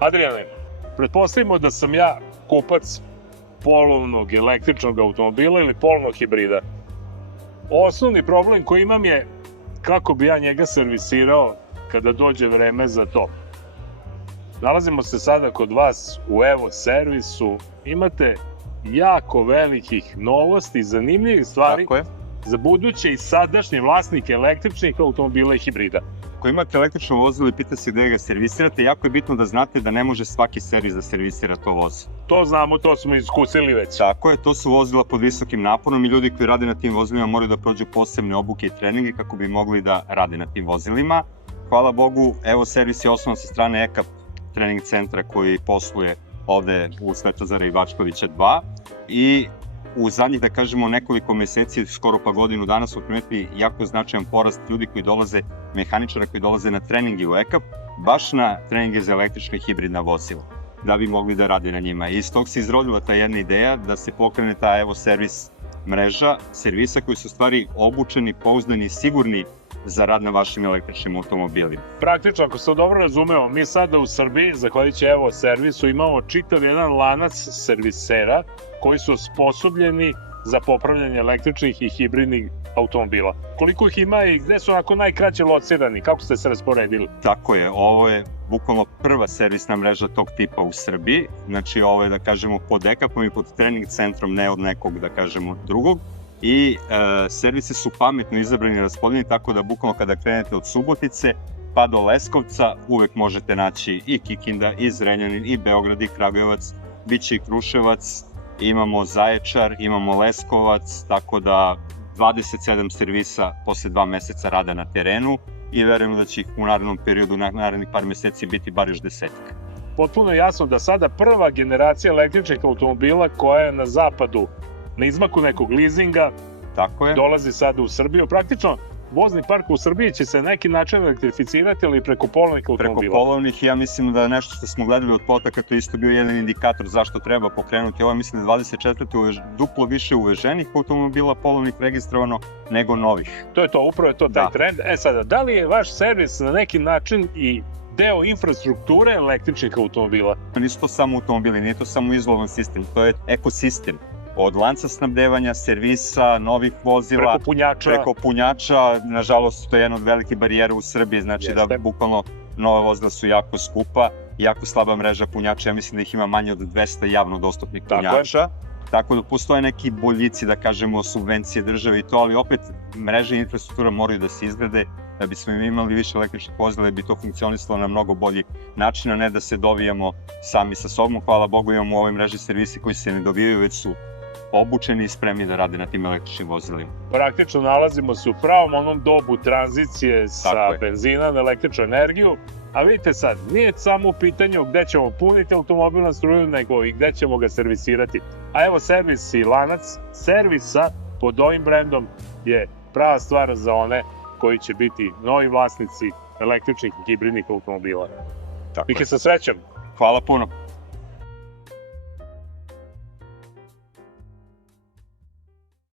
Adriane, pretpostavimo da sam ja kupac polovnog električnog automobila ili polovnog hibrida. Osnovni problem koji imam je kako bi ja njega servisirao kada dođe vreme za to. Nalazimo se sada kod vas u Evo servisu. Imate jako velikih novosti, zanimljivih stvari za buduće i sadašnje vlasnike električnih automobila i hibrida. Ako imate električno vozilo i pita se gde ga servisirate, jako je bitno da znate da ne može svaki servis da servisira to vozilo. To znamo, to smo iskusili već. Tako je, to su vozila pod visokim naponom i ljudi koji rade na tim vozilima moraju da prođu posebne obuke i treninge kako bi mogli da rade na tim vozilima. Hvala Bogu, Evo servis je osnovan sa strane EKAP trening centra koji posluje ovde u Svetozara i Bačkovića 2 i u zadnjih, da kažemo, nekoliko meseci, skoro pa godinu dana smo primetili jako značajan porast ljudi koji dolaze, mehaničara koji dolaze na treninge u EKAP, baš na treninge za električna i hibridna vozila, da bi mogli da rade na njima. I iz tog se izrodila ta jedna ideja da se pokrene ta Evo servis mreža servisa koji su stvari obučeni, pouzdani i sigurni za rad na vašim električnim automobilima. Praktično, ako sam dobro razumeo, mi sada u Srbiji, zahvaljujući Evo servisu, imamo čitav jedan lanac servisera koji su osposobljeni za popravljanje električnih i hibridnih automobila. Koliko ih ima i gde su onako najkraće locirani? Kako ste se rasporedili? Tako je, ovo je bukvalno prva servisna mreža tog tipa u Srbiji. Znači, ovo je, da kažemo, pod EKAP-om i pod trening centrom, ne od nekog, da kažemo, drugog. I servise su pametno izabrani i raspodeljeni, tako da bukvalno kada krenete od Subotice pa do Leskovca uvek možete naći i Kikinda, i Zrenjanin, i Beograd, i Kragujevac, biće i Kruševac, imamo Zaječar, imamo Leskovac, tako da 27 servisa posle 2 meseca rada na terenu i verujemo da će ih u narednom periodu, narednih par meseci biti bar još 10. Potpuno jasno da sada prva generacija električnih automobila koja je na zapadu, na izmaku nekog lizinga, dolazi sada u Srbiju. Praktično, vozni park u Srbiji će se na neki način elektrificirati ili preko polovnih automobila? Preko polovnih, ja mislim da nešto što smo gledali od potaka, to je isto bio jedan indikator zašto treba pokrenuti. Ovo mislim da 24. duplo više uveženih automobila polovnih registrovano nego novih. To je to, upravo je to taj trend. Sada, da li je vaš servis na neki način i deo infrastrukture električnih automobila? Nisu to samo automobili, nije to samo izolovan sistem, to je ekosistem. Od lanca snabdevanja, servisa, novih vozila, preko punjača. Nažalost, to je jedna od velikih barijera u Srbiji, znači da bukvalno nova vozila su jako skupa, jako slaba mreža punjača, ja mislim da ih ima manje od 200 javno dostupnih punjača. Tako da postoje neki boljici, da kažemo, subvencije države i to, ali opet mreže i infrastruktura moraju da se izgrade da bismo imali više električnih vozila i bi to funkcionisalo na mnogo bolji način, a ne da se dovijamo sami sa sobom. Hvala Bogu, imamo u ovoj mreži servisi koji se ne dovijaju, već su obučeni i spremni da rade na tim električnim vozilima. Praktično nalazimo se u pravom onom dobu tranzicije sa benzina na električnu energiju, a vidite sad, nije samo u pitanju gde ćemo puniti automobil na struju, nego i gde ćemo ga servisirati. A evo servis i lanac servisa pod ovim brendom je prava stvar za one koji će biti novi vlasnici električnih i hibridnih automobila. Bih je sa srećom. Hvala puno.